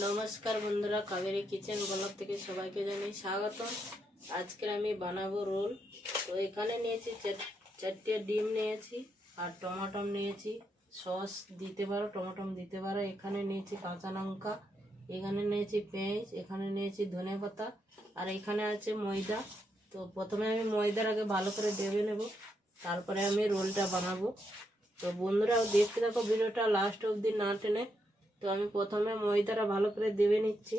नमस्कार बंधुरा Kaveri kitchen blog থেকে সবাইকে জানাই স্বাগতম। আজকে আমি বানাবো রোল। তো এখানে নিয়েছি চারটে ডিম নিয়েছি আর টমেটো নিয়েছি, সস দিতে পারো, টমেটো দিতে পারো। এখানে নিয়েছি কাঁচা লঙ্কা, এখানে নিয়েছি পেঁয়াজ, এখানে নিয়েছি ধনেপাতা আর এখানে আছে ময়দা। তো প্রথমে আমি ময়দার আগে ভালো করে ডেবে নেব, তারপরে আমি রোলটা বানাবো। তো বন্ধুরা দেখতে থাকো ভিডিওটা লাস্ট অবধি না টেনে। তো আমি প্রথমে ময়দাটা ভালো করে দেবে নিচ্ছি,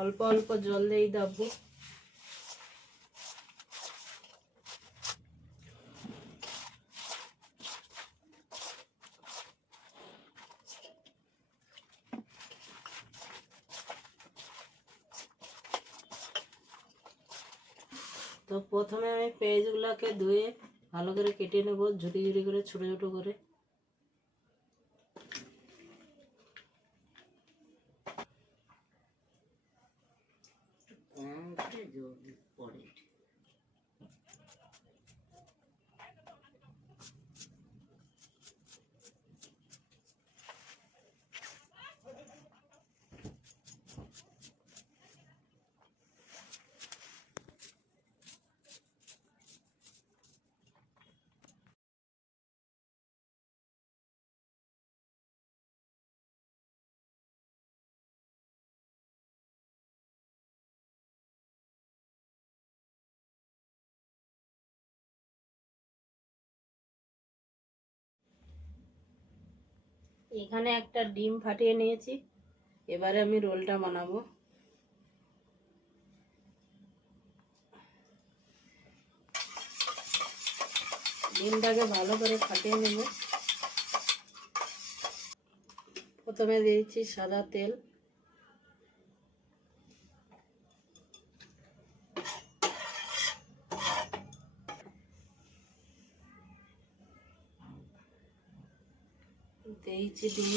অল্প অল্প জল দিয়ে দেবো। তো প্রথমে আমি পেঁয়াজগুলোকে ধুয়ে ভালো করে কেটে নেব, ঝুড়ি ঝুড়ি করে, ছোট ছোট করে। এখানে একটা ডিম ফাটিয়ে নিয়েছি, এবারে আমি রোলটা বানাবো। ডিমটাকে ভালো করে ফাটিয়ে নেব। প্রথমে দিয়েছি সাদা তেল, দিয়েছি ডিম,